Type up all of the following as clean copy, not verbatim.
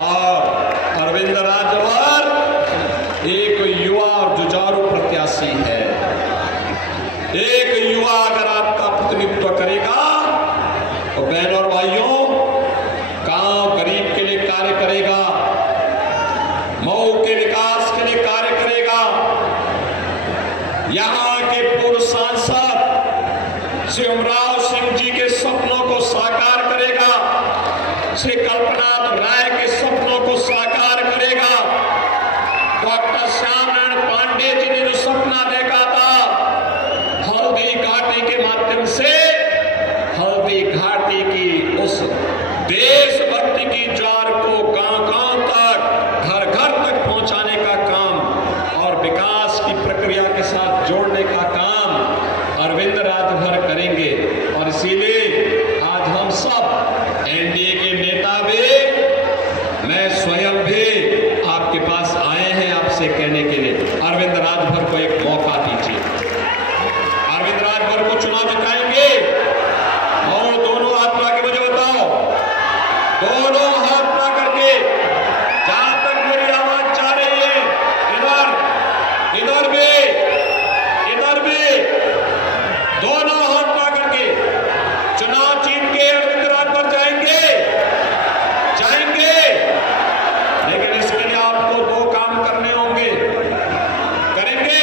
और अरविंद राजभर एक युवा और जुझारू प्रत्याशी है। एक युवा अगर आपका प्रतिनिधित्व करेगा तो बहनों और भाइयों, गांव गरीब के लिए कार्य करेगा, मऊ के विकास के लिए कार्य करेगा। यहां के पूर्व सांसद श्री उमराव सिंह जी के सपनों को साकार करेगा, श्री कल्पनाथ राय के सपनों को साकार करेगा। डॉक्टर श्याम नारायण पांडे जी ने जो सपना देखा था हल्दी घाटी के माध्यम से, हल्दी घाटी की उस देशभक्ति की ज्वार को गांव-गांव तक, घर-घर तक पहुंचाने का काम और विकास की प्रक्रिया के साथ जोड़ने का काम अरविंद राजभर करेंगे। और इसीलिए आज हम सब एनडीए के नेता भी, मैं स्वयं भी आपके पास आए हैं आपसे कहने के लिए अरविंद राजभर को एक मौका दीजिए। अरविंद राजभर को चुनाव जिताएंगे। और दोनों हाथ मिला के मुझे बताओ, दोनों हाथ मिला करके, जहां तक मेरी आवाज जा रही है, इधर इधर भी दोनों हाथ मिला करके चुनाव जीत के अरविंद राजभर जाएंगे। लेकिन इसके लिए आपको दो काम करने होंगे, करेंगे।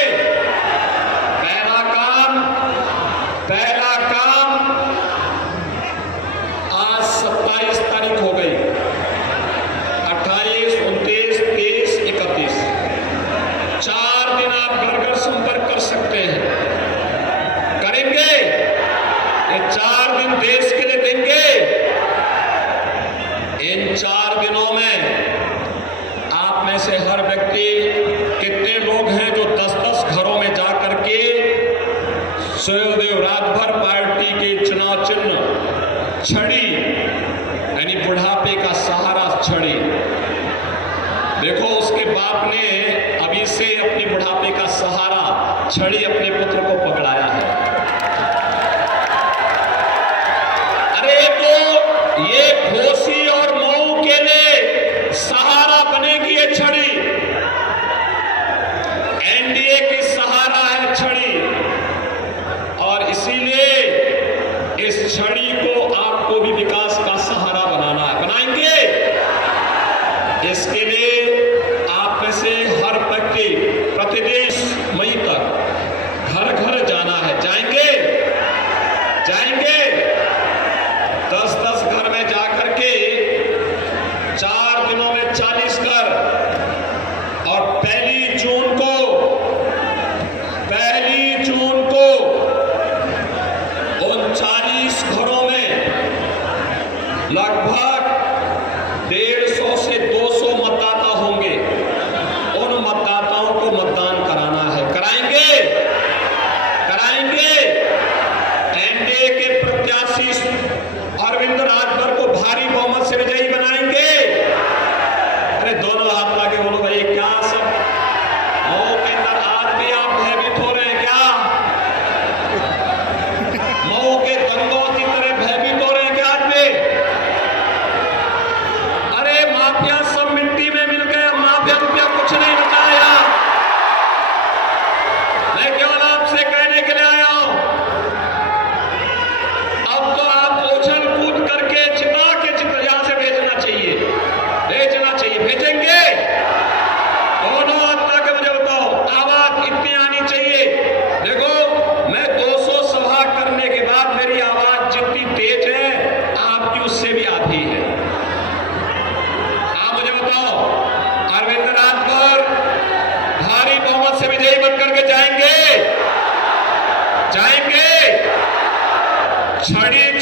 पहला काम आज 27 तारीख हो गई, 28, 29, 30, 31, 4 दिन आप घर घर संपर्क कर सकते हैं। करेंगे? ये 4 दिन देश के लिए देंगे। इन 4 दिनों में आप में से हर व्यक्ति, कितने लोग हैं जो 10-10 घरों में जाकर के सुखदेव राजभर पार्टी के चुनाव चिन्ह छड़ी, यानी बुढ़ापे का सहारा छड़ी, देखो उसके बाप ने अभी से अपने बुढ़ापे का सहारा छड़ी अपने पुत्र को पकड़ाया है। अरे तो ये घोसी और मऊ के लिए सहारा बनेगी ये छड़ी। एनडीए की सहारा है छड़ी, और इसीलिए इस छड़ी को आपको भी विकास का सहारा बनाना है। बनाएंगे? इसके लिए आप में से हर व्यक्ति प्रतिदेश मई तक घर घर जाना है। जाएंगे? 10-10 घर में जाकर के 4 दिनों में 40 घर, और पहली जून को 39 घरों में लगभग 150 से 200 मतदाता होंगे। उन मतदाताओं को मतदान कराना है। कराएंगे? एनडीए के प्रत्याशी अरविंद राजभर को भारी बहुमत से विजयी बनाएंगे। अरे दोनों हाथ लाके बोलो भाई, क्या सब मऊ के अंदर आज भी आप भयभीत हो रहे हैं क्या? मऊ के दंगों की तरह भयभीत हो रहे हैं क्या आज भी? अरे माफिया सब मिट्टी में मिल गए, माफिया रुपया कुछ नहीं बचाया। मैं केवल आपसे कहने के लिए आया हूं, अब तो आप उछल कूद करके चिता यहां से भेजना चाहिए। भेजेंगे? दोनों हाथ के मुझे बताओ, आवाज इतनी आनी चाहिए। देखो, मैं 200 सभा करने के बाद मेरी आवाज जितनी तेज है, आपकी उससे भी आधी है। आप मुझे बताओ, अरविंद राजभर भारी बहुमत से विजयी बनकर के जाएंगे? छड़ी